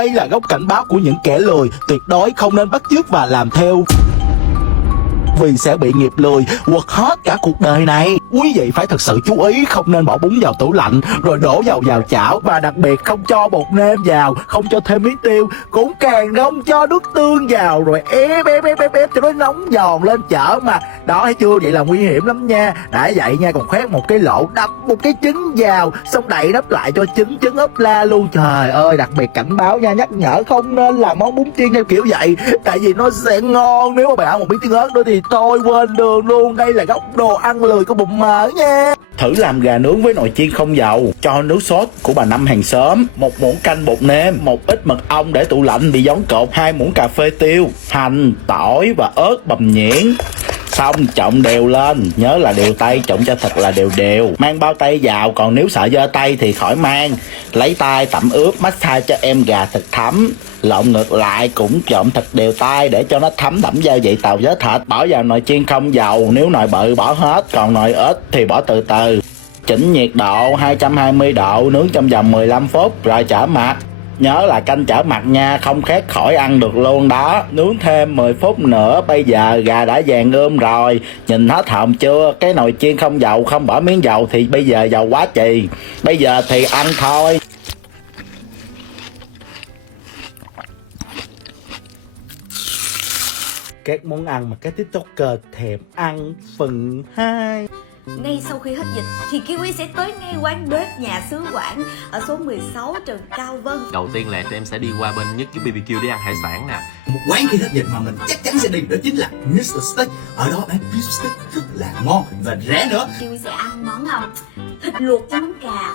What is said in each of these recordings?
Đây là góc cảnh báo của những kẻ lười, tuyệt đối không nên bắt chước và làm theo, vì sẽ bị nghiệp lười quật hết cả cuộc đời này. Quý vị phải thật sự chú ý, không nên bỏ bún vào tủ lạnh rồi đổ dầu vào chảo, và đặc biệt không cho bột nêm vào, không cho thêm miếng tiêu, cũng càng không cho nước tương vào, rồi ép cho nó nóng giòn lên chở mà. Đó, thấy chưa, vậy là nguy hiểm lắm nha. Đã vậy nha, còn khoét một cái lỗ, đập một cái trứng vào, xong đậy nắp lại cho trứng ốp la luôn. Trời ơi, đặc biệt cảnh báo nha, nhắc nhở không nên làm món bún chiên theo kiểu vậy, tại vì nó sẽ ngon. Nếu mà bạn ăn một miếng tương ớt nữa thì thôi quên đường luôn. Đây là góc đồ ăn lười của bụng mỡ nha. Thử làm gà nướng với nồi chiên không dầu, cho nước sốt của bà Năm hàng xóm, 1 muỗng canh bột nêm, 1 ít mật ong để tủ lạnh bị gión cột, 2 muỗng cà phê tiêu, hành, tỏi và ớt bằm nhuyễn. Xong trộn đều lên, nhớ là đều tay, trộn cho thật là đều đều. Mang bao tay vào, còn nếu sợ dơ tay thì khỏi mang. Lấy tay tẩm ướp massage cho em gà thật thấm. Lộn ngược lại cũng trộn thật đều tay để cho nó thấm đẫm gia vị tàu với thịt. Bỏ vào nồi chiên không dầu, nếu nồi bự bỏ hết, còn nồi ít thì bỏ từ từ. Chỉnh nhiệt độ 220 độ, nướng trong vòng 15 phút rồi chở mặt. Nhớ là canh chở mặt nha, không khét khỏi ăn được luôn đó. Nướng thêm 10 phút nữa. Bây giờ gà đã vàng rồi, nhìn hết hòm chưa? Cái nồi chiên không dầu, không bỏ miếng dầu thì bây giờ dầu quá chì. Bây giờ thì ăn thôi. Các món ăn mà các tiktoker thèm ăn phần 2. Ngay sau khi hết dịch thì Kiwi sẽ tới ngay quán bếp nhà xứ Quảng ở số 16 Trần Cao Vân. Đầu tiên là em sẽ đi qua bên Nhất Chút BBQ để ăn hải sản nè. Một quán khi hết dịch mà mình chắc chắn sẽ đi, đó chính là Mr. Steak. Ở đó bán beef steak rất là ngon và rẻ nữa. Kiwi sẽ ăn món thịt luộc chấm mắm cà,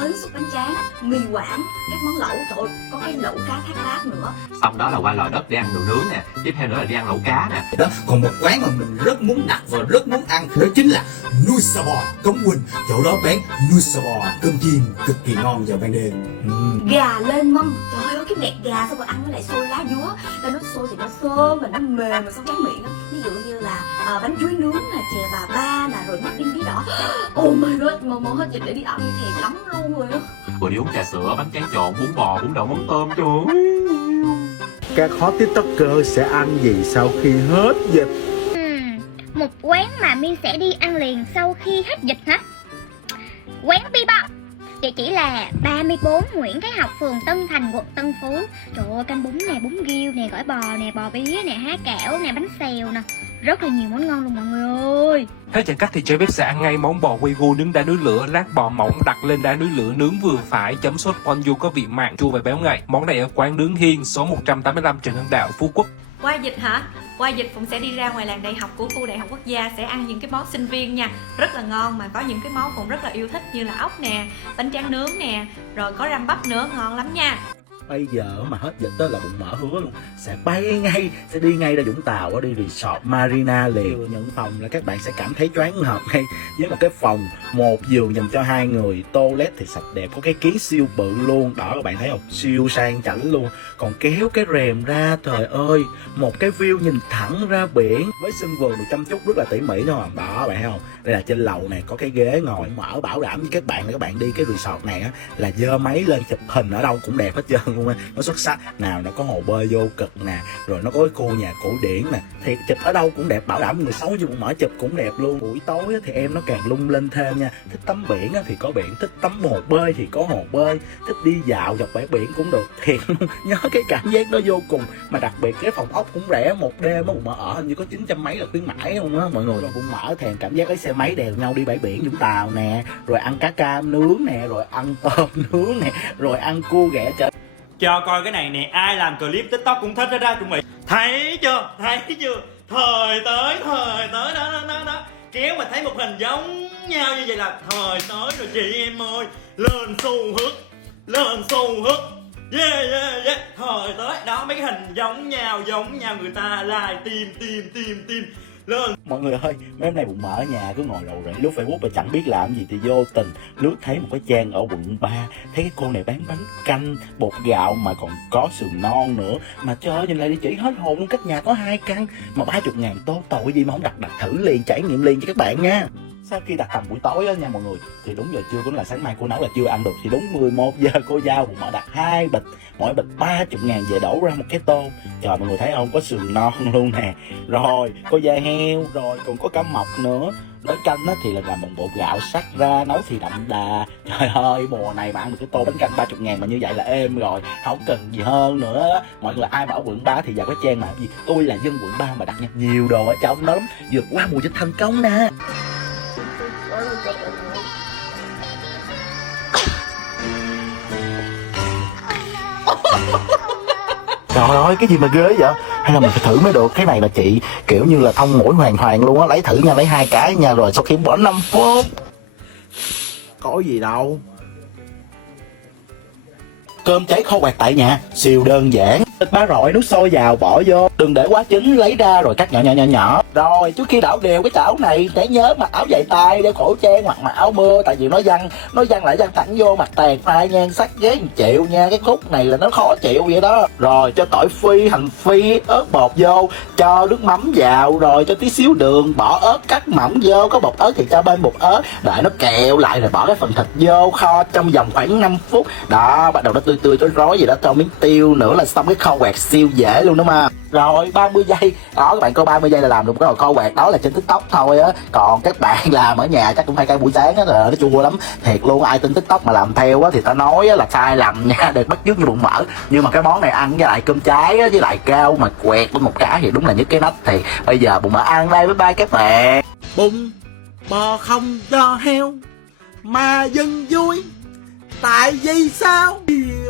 hến súp bánh tráng, mì Quảng, các món lẩu, trời ơi, có cái lẩu cá thác lát nữa. Xong đó là qua lò đất để ăn đồ nướng nè. Tiếp theo nữa là đi ăn lẩu cá nè. Đó, còn một quán mà mình rất muốn đặt và rất muốn ăn, đó chính là Nuôi Sà Bò Cống Quỳnh. Chỗ đó bán nuôi sà bò cơm chiên cực kỳ ngon vào ban đêm. Gà lên mâm, trời ơi, cái nẹt gà xong rồi ăn với lại xôi lá dứa, là nó xôi thì nó thơm mà nó mềm mà xong tráng miệng á. Ví dụ như là bánh chuối nướng nè, chè bà ba nè, rồi muffin bí đỏ. Oh my god, mà hết dịch để đi ăn thèm lắm luôn rồi đó. Vừa đi uống trà sữa, bánh tráng trộn, bún bò, bún đậu mắm tôm, trời ơi. Các hot tiktoker sẽ ăn gì sau khi hết dịch? Một quán mà Min sẽ đi ăn liền sau khi hết dịch hả? Quán Bebop. Địa chỉ là 34 Nguyễn Thái Học, phường Tân Thành, quận Tân Phú. Trời ơi, canh bún nè, bún riêu nè, gỏi bò nè, bò bía nè, há kẽo nè, bánh xèo nè. Rất là nhiều món ngon luôn mọi người ơi. Hết giãn cách thì chơi bếp sẽ ăn ngay món bò Wagyu nướng đá núi lửa, lát bò mỏng đặt lên đá núi lửa nướng vừa phải, chấm sốt ponzu có vị mặn, chua và béo ngậy. Món này ở quán Nướng Hiên, số 185 Trần Hưng Đạo, Phú Quốc. Qua dịch hả? Qua dịch Phụng sẽ đi ra ngoài làng đại học của khu Đại học Quốc gia, sẽ ăn những cái món sinh viên nha, rất là ngon, mà có những cái món Phụng rất là yêu thích như là ốc nè, bánh tráng nướng nè, rồi có răm bắp nữa, ngon lắm nha. Bây giờ mà hết dịch đó là bụng mỡ hứa luôn, sẽ bay ngay, sẽ đi ngay ra Vũng Tàu, đi resort Marina liền. Nhận phòng là các bạn sẽ cảm thấy choáng ngợp ngay, với một cái phòng 1 giường dành cho 2 người, toilet thì sạch đẹp, có cái kiến siêu bự luôn đó, các bạn thấy không, siêu sang chảnh luôn. Còn kéo cái rèm ra, trời ơi, một cái view nhìn thẳng ra biển, với sân vườn được chăm chút rất là tỉ mỉ đúng không? Đó bạn thấy không, đây là trên lầu này có cái ghế ngồi mở, bảo đảm với các bạn là các bạn đi cái resort này á là giơ máy lên chụp hình ở đâu cũng đẹp hết trơn luôn á, nó xuất sắc. Nào nó có hồ bơi vô cực nè, rồi nó có cái khu nhà cổ điển nè, thì chụp ở đâu cũng đẹp, bảo đảm người xấu như bụng mỡ chụp cũng đẹp luôn. Buổi tối á, thì em nó càng lung linh thêm nha, thích tắm biển á, thì có biển, thích tắm hồ bơi thì có hồ bơi, thích đi dạo dọc bãi biển cũng được, thiệt nhớ cái cảm giác đó vô cùng. Mà đặc biệt cái phòng ốc cũng rẻ, một đêm á bụng mỡ ở hình như có 900 mấy là khuyến mãi không á mọi người. Rồi bụng mỡ thèm cảm giác lấy xe máy đèo nhau đi bãi biển Vũng Tàu nè, rồi ăn cá cam nướng nè, rồi ăn tôm nướng nè, rồi ăn cua ghẹ trời. Cho coi cái này nè, ai làm clip tiktok cũng thích hết đó chuẩn bị. Thấy chưa, thời tới đó, kéo mà thấy một hình giống nhau như vậy là thời tới rồi chị em ơi. Lên xu hức yeah thời tới đó, mấy cái hình giống nhau người ta like tìm lên. Mọi người ơi, mấy hôm nay bụng mỡ ở nhà cứ ngồi rầu rĩ lướt Facebook và chẳng biết làm gì, thì vô tình lướt thấy một cái trang ở quận 3, thấy cái cô này bán bánh canh bột gạo mà còn có sườn non nữa, mà trời ơi nhìn lại địa chỉ hết hồn luôn, cách nhà có 2 căn mà 30.000 tô, tội gì mà không đặt thử liền, trải nghiệm liền cho các bạn nha. Sau khi đặt tầm buổi tối á nha mọi người, thì đúng giờ trưa cũng là sáng mai cô nấu là chưa ăn được, thì đúng 11 giờ cô giao bụng mỡ đặt 2 bịch, mỗi bịch 30.000 về đổ ra một cái tô. Trời mọi người thấy không, có sườn non luôn nè, rồi có da heo, rồi còn có cá mọc nữa. Bánh canh á thì là làm bằng bột gạo sắc ra, nấu thì đậm đà. Trời ơi, mùa này mà ăn được cái tô bánh canh 30.000 mà như vậy là êm rồi, không cần gì hơn nữa. Mọi người ai mà ở quận 3 thì vào cái trang mà gì tôi là dân quận 3 mà đặt nha, nhiều đồ ở trong đó lắm, vượt qua mùa dịch thành công nè. Trời ơi, cái gì mà ghê vậy? Hay là mình phải thử mới được. Cái này là chị kiểu như là thông mũi hoàn toàn luôn á. Lấy thử nha, lấy 2 cái nha. Rồi sau khi bỏ 5 phút. Có gì đâu. Cơm cháy kho quẹt tại nhà, siêu đơn giản. Thịt ba rọi nước sôi vào bỏ vô, đừng để quá chín, lấy ra rồi cắt nhỏ. Rồi trước khi đảo đều cái chảo này, để nhớ mặc áo dày tay, đeo khẩu trang hoặc mặc áo mưa, tại vì nó văng lại văng thẳng vô mặt tàn phai nhan sắc ghế 1 triệu nha. Cái khúc này là nó khó chịu vậy đó. Rồi cho tỏi phi, hành phi, ớt bột vô, cho nước mắm vào, rồi cho tí xíu đường, bỏ ớt cắt mỏng vô, có bột ớt thì cho bên bột ớt, đợi nó kẹo lại rồi bỏ cái phần thịt vô, kho trong vòng khoảng 5 phút. Đó, bắt đầu nó tươi rối gì đó, cho miếng tiêu nữa là xong cái kho quẹt siêu dễ luôn đó mà. Rồi 30 giây đó, các bạn có 30 giây là làm được cái kho quẹt đó, là trên TikTok thôi á. Còn các bạn làm ở nhà chắc cũng phải cay buổi sáng á, rồi nó chua lắm thiệt luôn. Ai tin TikTok mà làm theo á thì ta nói là sai lầm nha, đừng bắt chước như bụng mỡ. Nhưng mà cái món này ăn với lại cơm cháy á, với lại rau mà quẹt với một cái thì đúng là nhất cái nách. Thì bây giờ bụng mỡ ăn đây, bye bye các bạn. Bụng bò không cho heo mà dân vui, tại vì sao?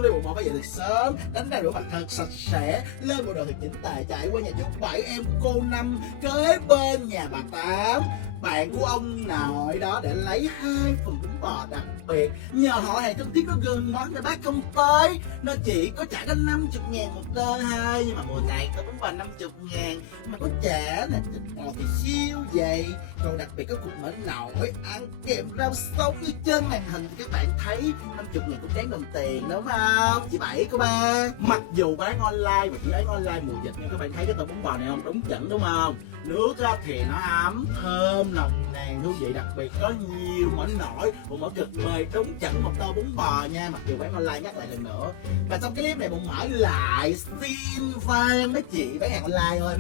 Lên bộ mò phải dậy được sớm, đánh răng rửa mặt thật sạch sẽ, lên bộ đồ thật chỉnh tề, chạy qua nhà chú Bảy em cô Năm kế bên nhà bà Tám, bạn của ông nội đó, để lấy 2 phần bún bò đặc biệt. Nhờ họ hàng thân thiết nó gần món cho bác không tới, nó chỉ có trả đến 50.000 một tơ hai, nhưng mà mùa này tao bún bò 50.000 mà có trả nè, thịt bò thì siêu dày, còn đặc biệt có cục mỡ nổi ăn kèm rau sống như trên màn hình thì các bạn thấy 50.000 cũng đáng đồng tiền đúng không? Chị Bảy của ba. Mặc dù bán online mà chỉ bán online mùa dịch, nhưng các bạn thấy cái tô bún bò này không, đúng chuẩn đúng không? Nước thì nó ấm thơm nồng nàn, hương vị đặc biệt, có nhiều mỡ nổi, bụng mỡ cực mềm, đúng chuẩn một tô bún bò nha. Mặc dù bán online nhắc lại lần nữa. Và trong cái clip này bụng mỡ lại xin fan mấy chị bán hàng online thôi.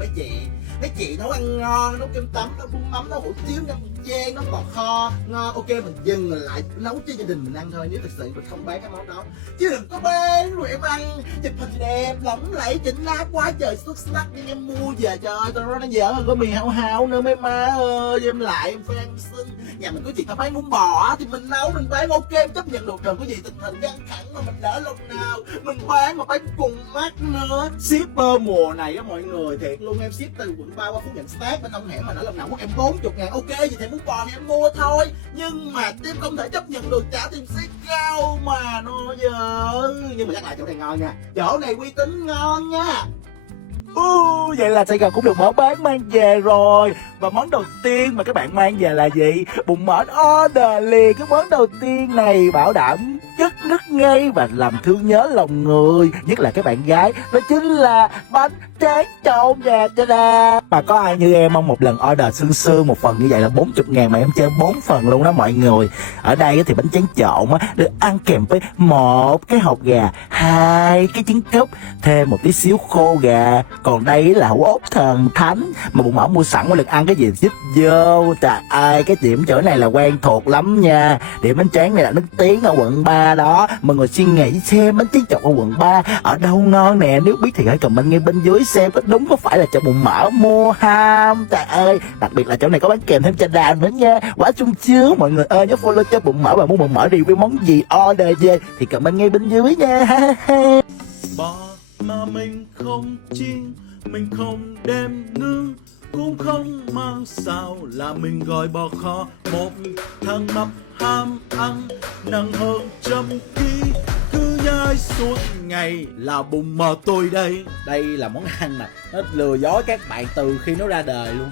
Mấy chị nấu ăn ngon, nấu cơm tấm, nấu bún mắm, nấu hủ tiếu, nấu chan, nấu bò kho ngon, ok mình dừng lại nấu cho gia đình mình ăn thôi, nếu thực sự mình không bán cái món đó. Chứ đừng có bán rồi em ăn chụp hình đẹp lỏng lẫy chỉnh lá quá trời xuất sắc, nhưng em mua về trời ơi tao nói nó dở, có mì hao nữa mấy má ơi. Em lại em fan em xin, nhà mình có chuyện tao bán bún bò thì mình nấu mình bán ok, em chấp nhận được. Đừng có gì tình hình căng thẳng mà mình đỡ lúc nào mình bán mà bán cùng mắt nữa. Shipper mùa này á mọi người, thiệt luôn, em ship từ quận 3 qua Phú Nhuận Stát bên ông hẻm mà nãy lần nào quốc em 40.000, ok vậy thì bún bò thì em mua thôi, nhưng mà em không thể chấp nhận được trả tiền ship cao mà nó giờ. Nhưng mà nhắc lại chỗ này ngon nha, chỗ này uy tín ngon nha. Vậy là Sài Gòn cũng được mở bán mang về rồi. Và món đầu tiên mà các bạn mang về là gì? Bụng mỡ order liền cái món đầu tiên này, bảo đảm chất ngất ngây và làm thương nhớ lòng người, nhất là các bạn gái. Đó chính là bánh tráng trộn nè. Mà có ai như em không, một lần order sương một phần như vậy là 40.000 mà em chơi 4 phần luôn đó mọi người. Ở đây thì bánh tráng trộn được ăn kèm với 1 cái hột gà, 2 cái trứng cút, thêm một tí xíu khô gà. Còn đây là hũ ốc thần thánh mà bụng mỡ mua sẵn, mỗi lần ăn cái gì dứt vô. Trời ơi, cái điểm chỗ này là quen thuộc lắm nha. Điểm bánh tráng này là nước tiếng ở quận 3 đó. Mọi người suy nghĩ xem bánh tráng trộn ở quận 3 ở đâu ngon nè, nếu biết thì hãy comment ngay bên dưới xem có đúng có phải là chỗ bụng mỡ mua ham. Trời ơi, đặc biệt là chỗ này có bán kèm thêm chà đà nữa nha, quá chung chứa. Mọi người ơi nhớ follow cho bụng mỡ, và muốn bụng mỡ review món gì order về thì comment ngay bên dưới nha. Bò mà mình không chiên, mình không đem nướng, cũng không mang sao là mình gọi bò kho. Một thằng mập ham ăn nặng hơn 100 kg, cứ nhai suốt ngày là bụng mỡ tôi đây. Đây là món ăn mà nó lừa dối các bạn từ khi nó ra đời luôn.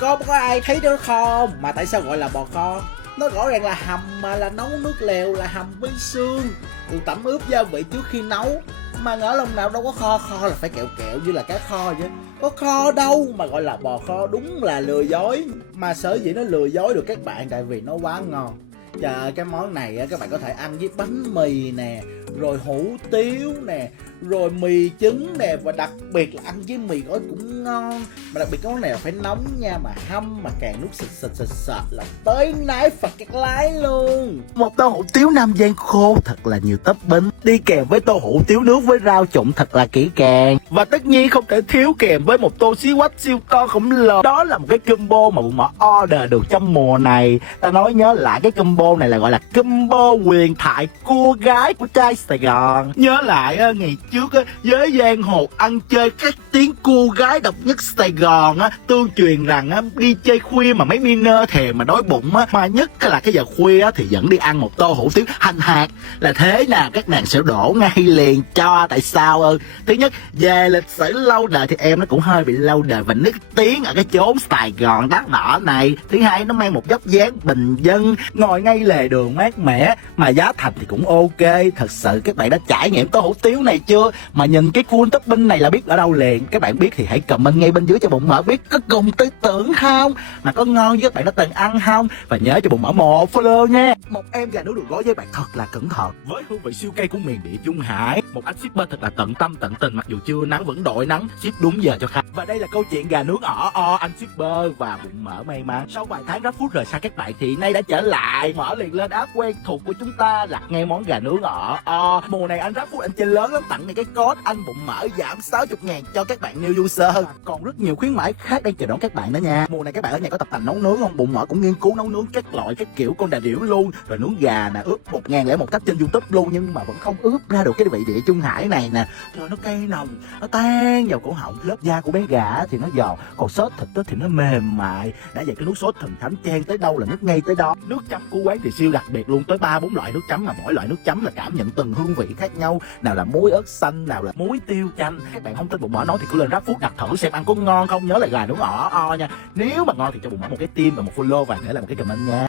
Có ai thấy nó kho không? Mà tại sao gọi là bò kho? Nó rõ ràng là hầm mà, là nấu nước lèo, là hầm với xương, rồi tẩm ướp gia vị trước khi nấu. Mà ngỡ lòng nào đâu có kho, kho là phải kẹo kẹo như là cá kho chứ. Có kho đâu mà gọi là bò kho, đúng là lừa dối. Mà sở dĩ nó lừa dối được các bạn tại vì nó quá ngon. Trời ơi, cái món này á, các bạn có thể ăn với bánh mì nè, rồi hủ tiếu nè, rồi mì trứng nè, và đặc biệt là ăn với mì gói cũng ngon. Mà đặc biệt cái món này là phải nóng nha, mà hâm mà càng nút sệt là tới nái Phật các lái luôn. Một tô hủ tiếu Nam Giang khô thật là nhiều topping, đi kèm với tô hủ tiếu nước với rau trộn thật là kỹ càng, và tất nhiên không thể thiếu kèm với một tô xí quách siêu to khổng lồ. Đó là một cái combo mà Bụng Mỡ order được trong mùa này. Ta nói nhớ lại cái combo này là gọi là combo huyền thoại cua gái của trai Sài Gòn. Nhớ lại ngày trước giới giang hồ ăn chơi các tiếng cua gái độc nhất Sài Gòn tương truyền rằng đi chơi khuya mà mấy miner thèm mà đói bụng mà nhất là cái giờ khuya thì vẫn đi ăn một tô hủ tiếu hành hạt là thế nào các nàng sẽ đổ ngay liền cho. Tại sao thứ nhất về lịch sử lâu đời thì em nó cũng hơi bị lâu đời và nức tiếng ở cái chốn Sài Gòn đắt đỏ này. Thứ hai nó mang một dốc dáng bình dân, ngồi ngay lề đường mát mẻ mà giá thành thì cũng ok. Thật sự các bạn đã trải nghiệm tô hủ tiếu này chưa? Mà nhìn cái full topping này là biết ở đâu liền. Các bạn biết thì hãy comment ngay bên dưới cho Bụng Mỡ biết có cùng tư tưởng không, mà có ngon với các bạn đã từng ăn không. Và nhớ cho Bụng Mỡ một follow nha. Một em gà nướng được gói với bạn thật là cẩn thận với hương vị siêu cay của miền địa Trung Hải. Một anh shipper thật là tận tâm tận tình, mặc dù chưa nắng vẫn đội nắng ship đúng giờ cho khách. Và đây là câu chuyện gà nướng anh shipper và Bụng Mỡ may mắn sau vài tháng Grabfood rời xa các bạn thì nay đã trở lại. Mở liền lên app quen thuộc của chúng ta, đặt ngay món gà nướng mùa này anh Grabfood anh chơi lớn lắm, tặng ngay cái code anh Bụng Mỡ giảm 60.000 cho các bạn new user. Còn rất nhiều khuyến mãi khác đang chờ đón các bạn đó nha. Mùa này các bạn ở nhà có tập tành nấu nướng không? Bụng Mỡ cũng nghiên cứu nấu nướng các loại các kiểu con đà điểu luôn, rồi nướng gà nè, ướp 1001 cách trên YouTube luôn, nhưng mà vẫn không ướp ra được cái vị địa Trung Hải này nè. Trời, nó cay nồng, nó tan vào cổ họng. Lớp da của bé gà thì nó giòn, còn sốt thịt thì nó mềm mại. Đã vậy cái nước sốt Thần Thánh chan tới đâu là nước ngay tới đó. Nước chấm của quán thì siêu đặc biệt luôn, tới 3-4 loại nước chấm mà mỗi loại nước chấm là cảm nhận từng hương vị khác nhau. Nào là muối ớt xanh, nào là muối tiêu chanh. Các bạn không tin Bụng Mỡ nói thì cứ lên Grabfood đặt thử xem ăn có ngon không. Nhớ là gà nướng nha. Nếu mà ngon thì cho Bụng Mỡ một cái tim và một follow và để lại một cái comment nha.